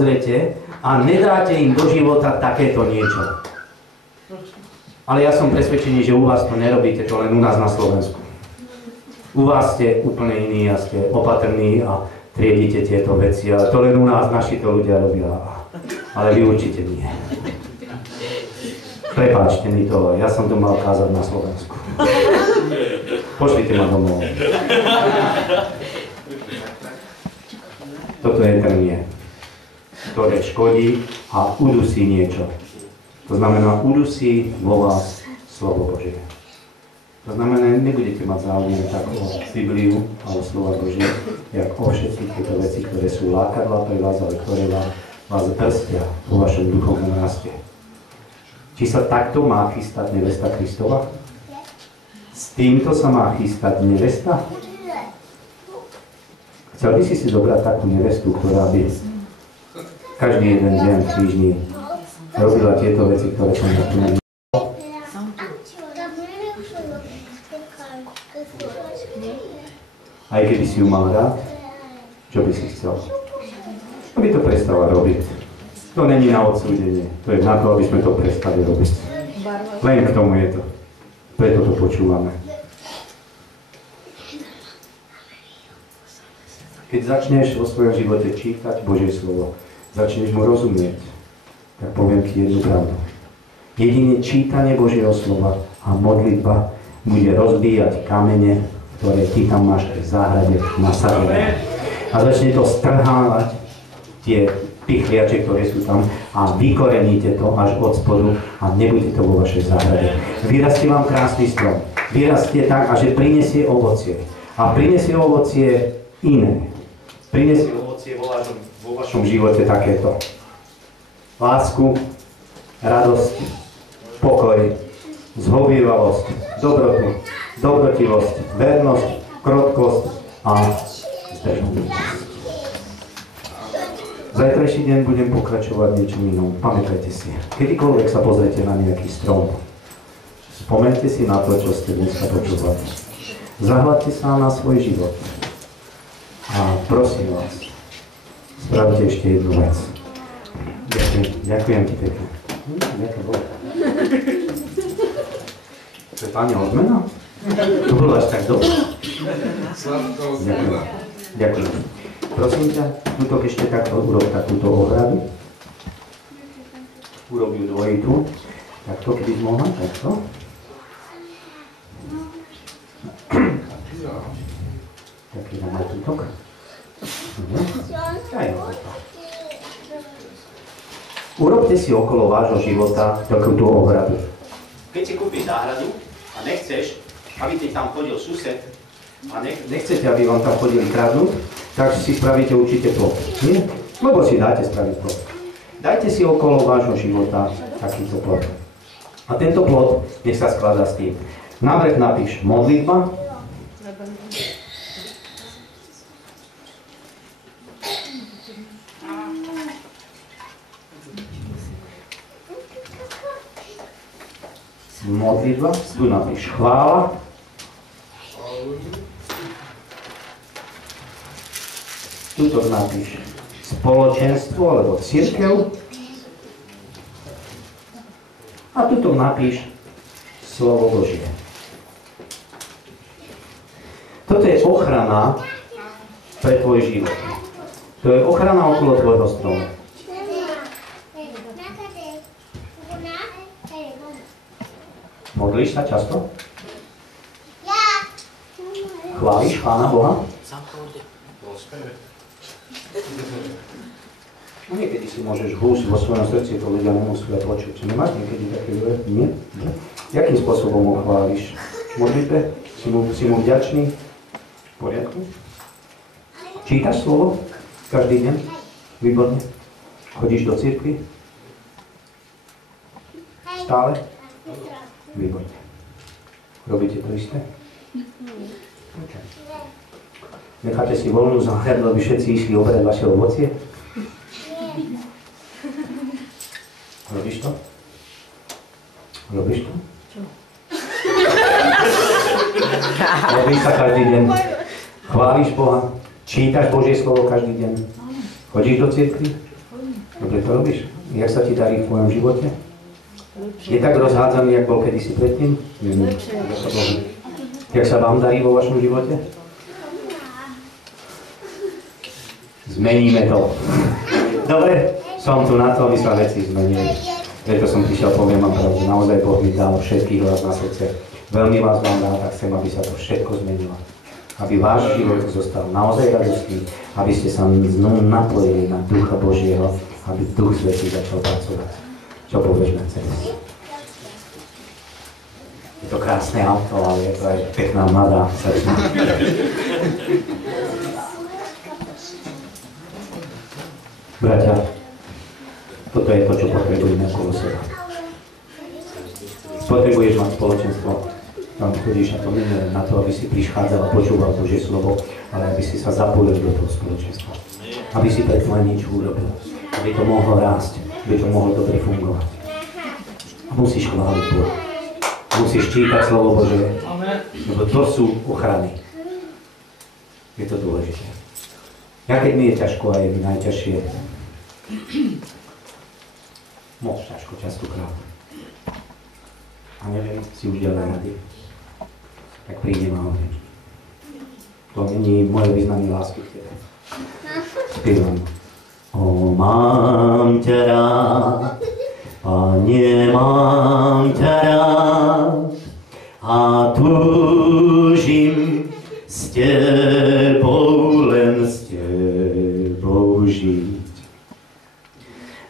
pozriete a nedáte im do života takéto niečo. Ale ja som presvedčený, že u vás to nerobíte, to len u nás na Slovensku. U vás ste úplne iní a ste opatrní a triedite tieto veci, ale to len u nás naši to ľudia robia. Ale vy určite nie. Prepáčte mi to, ja som to mal kázať na Slovensku. Pošlite ma domov. Toto je trnie, ktoré škodí a udusí niečo. To znamená, udusí vo vás slovo Božie. To znamená, nebudete mať záujem tak o Bibliu a o slova Božie, jak o všetky tieto veci, ktoré sú lákadlá pre vás, ale ktoré vás brstia vo vašom duchovnom raste. Či sa takto má chystať nevesta Kristova? S týmto sa má chystať nevesta? Chcel by si zobrať takú nevestu, ktorá by každý jeden deň v týždni robila tieto veci, ktoré som zapomenul. Aj keby si ju mal rád, čo by si chcel? Aby to prestala robiť. To není na odsúdenie, to je na to, aby sme to prestali robiť. Len k tomu je to. Preto to počúvame. Keď začneš vo svojom živote čítať Božie slovo, začneš mu rozumieť, tak poviem ti jednu pravdu. Jedine čítanie Božieho slova a modlitba bude rozbíjať kamene, ktoré ty tam máš v záhrade nasadené. A začne to strhávať tie pichliače, ktoré sú tam a vykoreníte to až od spodu a nebude to vo vašej záhrade. Vyrastie vám krásny strom. Vyrastie tak, a že prinesie ovocie. A prinesie ovocie iné. Prinesie ovocie vo vašom živote takéto. Lásku, radosť, pokoj, zhovievavosť, dobrotu, dobrotivosť, vernosť, krotkosť a zdržanlivosť. Zajtrajší deň budem pokračovať niečím inom. Pamätajte si, kedykoľvek sa pozrite na nejaký strom, spomeňte si na to, čo ste dneska počúvali. Zahľadte sa na svoj život. A prosím vás, spravte ešte jednu vec. Ďakujem ti pekne. Ďakujem Bohu. To je páne odmena? To bolo až tak dobre. Ďakujem. Ďakujem. Prosím ťa, tuto ešte takto urob takúto ohradu. Urob ju dvojitú. Takto, keby mohla, takto. Taký namotútok. Urobte si okolo vášho života takúto ohradu. Keď si kúpiš záhradu a nechceš, aby ti tam chodil sused a nechcete, aby vám tam chodili kradnúť, tak si spravíte určite plot. Nie? Lebo si dáte spraviť plot. Dajte si okolo vášho života takýto plot. A tento plot nech sa skladá s tým. Návrh napíš modlitba. Modlitba, tu napíš chvála. Tuto napíš spoločenstvo alebo cirkev. A tuto napíš slovo Božie. Toto je ochrana pre tvoj život. To je ochrana okolo tvojho stromu. Modlíš sa často? Chváliš Pána Boha? No niekedy si môžeš húsť vo svojom srdci, to ľudia nemusia počuť. Nemáš niekedy také dve? Nie? Jakým spôsobom ho chváliš? Modlitbe? Si mu vďačný? V poriadku? Čítaš slovo? Každý deň? Výborne. Chodíš do cirkvi? Stále? Výborne. Robíte to isté? Okay. Necháte si voľnú záhradu, aby všetci išli oberať vaše ovocie? Robíš to? Robíš to? Čo? Modlíš sa každý deň? Chváliš Boha? Čítaš Božie slovo každý deň? Chodíš do cirkvi? Dobre to robíš? Jak sa ti darí v tvojom živote? Je tak rozhádzaný, jak bol kedysi predtým? Jak sa vám darí vo vašom živote? Zmeníme to. Dobre, som tu na to, aby sa veci zmenili. Preto som prišiel, poviem vám pravdu, naozaj Boh mi dal všetkých vás na srdce. Veľmi vás vám dá, tak chcem, aby sa to všetko zmenilo. Aby váš život zostal naozaj radostný, aby ste sa znovu napojili na Ducha Božieho, aby Duch Svätý začal pracovať. Čo povieš, Mercedes? Je to krásne auto, ale je to aj pekná mladá srdca. Bratia, toto je to, čo potrebujeme okolo seba. Potrebuješ mať spoločenstvo. Tam chodíš a to nie je na to, aby si prichádzal a počúval Božie slovo, ale aby si sa zapojil do toho spoločenstva. Aby si pre tvoje niečo urobil. Aby to mohlo rásť, aby to mohlo dobre fungovať. A musíš chváliť Boha. Musíš čítať slovo Božie, lebo to sú ochrany. Je to dôležité. Ja keď mi je ťažko a je mi najťažšie, moc ťažko častokrát. A neviem si už ďalej rady. Tak prídem a hovorím. To není moje vyznanie lásky k tebe. Spievam. O, mám ťa rád, Pane, mám ťa rád a túžim s tebou, len s tebou žiť.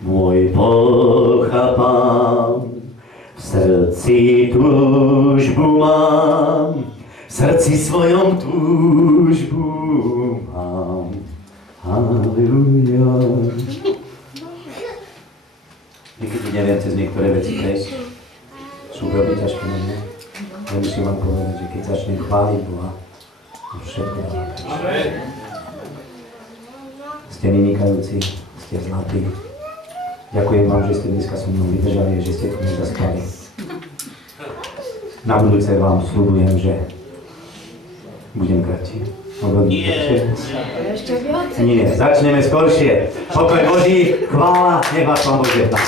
Môj Boh a Pán, v srdci túžbu mám, v srdci svojom túžbu mám. Halleluja. Niekedy neviem cez niektoré veci prejsť. Sú veľmi ťažké na mňa. Ale musím vám povedať, že keď začnem chváliť Boha, všetko dáva preč. Ste vynikajúci, ste zlatí. Ďakujem vám, že ste dneska so mnou vydržali a že ste tu nezaspali. Na budúce vám sľubujem, že budem kratší. Ešte viac? Nie, začneme skoršie. Pokoj Boží, chvála, nech vás Pán Boh žehná.